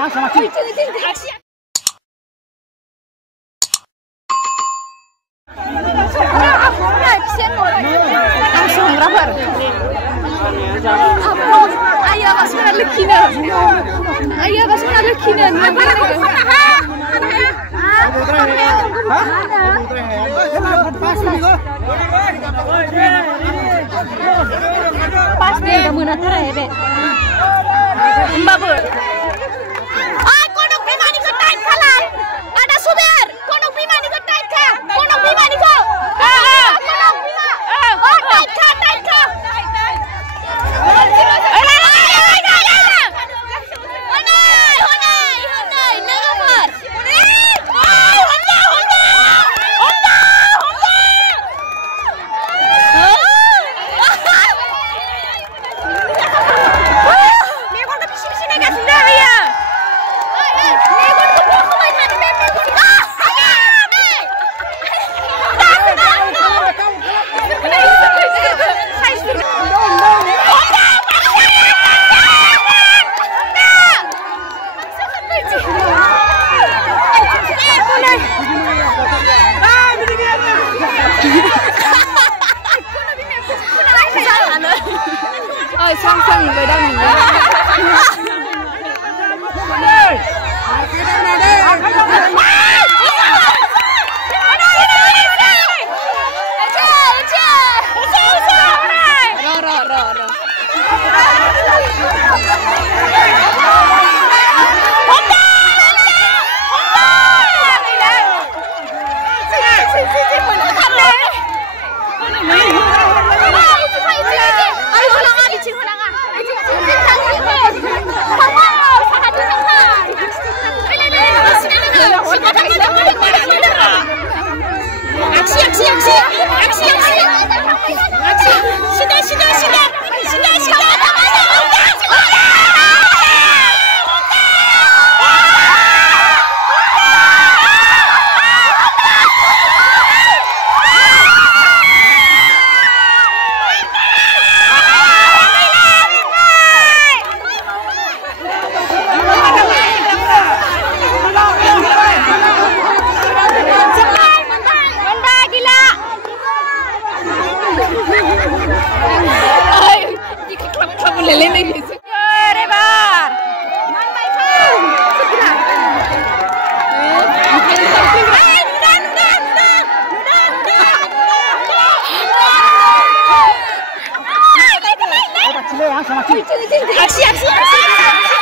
langsung mati. Langsung berapa? Ayah masuk nak lekina. Ayah masuk nak lekina. Pasti dah mana terai dek. Babu. Ah, konok bima ni ketai kalah. Ada suber. Konok bima ni ketai kah? Konok bima ni kau. Konok bima. Oh, tai kah, tai kah. Sang-sang người đang nhìn aksi